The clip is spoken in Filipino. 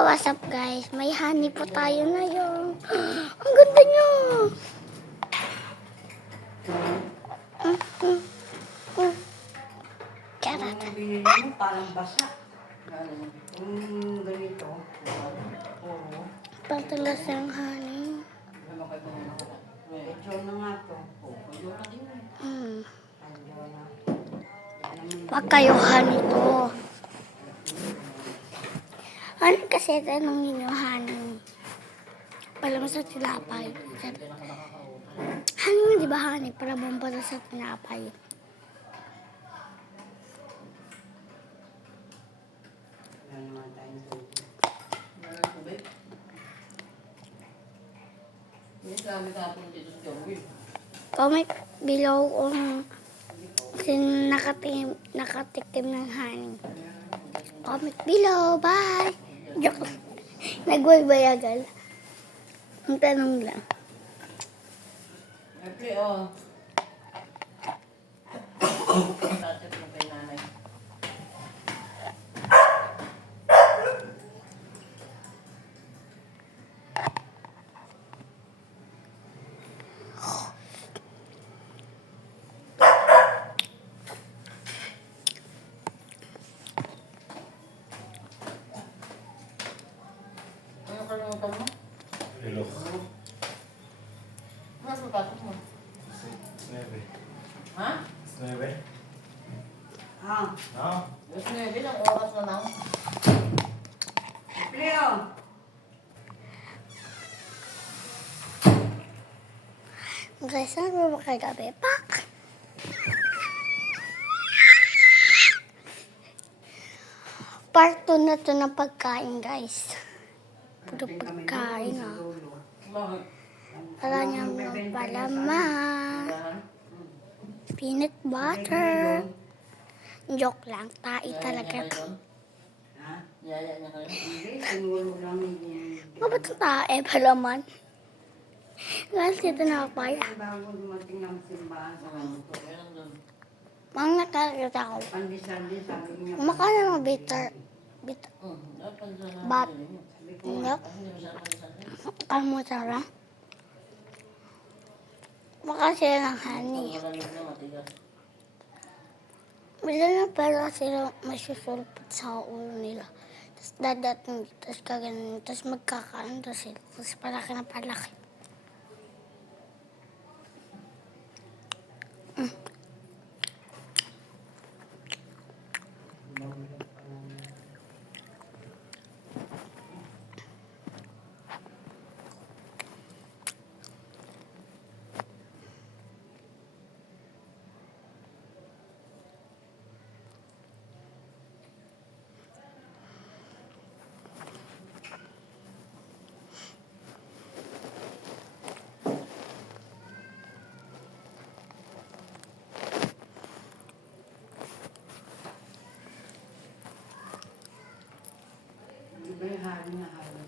What's up guys? May honey po tayo ngayon. Ang ganda niya. Charot. Ang binili mo parang basa. Yung ganito. Oo. Patulas ng honey. Ito na nga to. Andiyo na. Wag kayo honey to. Ano kasi tanongin nyo honey? Palam sa tinapay. Honey mo di ba honey? Para bumpara sa tinapay. Wala naman tayong tubig. Comment below kung sino nakatikim ng honey. Comment below. Bye! Joke. Nagwaybayagal. Ang tanong lang. Okay, oh. Ano kalimutan mo? Hello. Mas matapos mo? 9. Ha? 9? Ah, No? Mas 9 lang oras na lang. Leo! Guys, ano ba kagabi? Pak! Part 2 na to ng pagkain, guys. Puro pagkain, ah. Bakit? Wala niyang palaman. Dahan? Peanut butter. Joke lang. Tai talaga to. Ha? Yaya niya kayo? Hindi, sinulo lang yun. Ba't ang tae palaman? Guys, dito na ako kaya. Bago dumating ng simbahan sa kanto. Meron doon. Mga nakakita ko. Pandesal-des, sabi niya. Kumakain na ng bitter. Bitter. Dapat dyan na. Bat. Sabi ko, Hindi. Hindi masyadong masyadong. Kalmutan lang. Baka sila ng honey. Malamig na matigas. Bila na pero sila masusulpot sa ulo nila. Tapos dadating dito. Tapos kaganin. Tapos magkakaano sila. Tapos palaki na palaki. di ba yung hari na hari?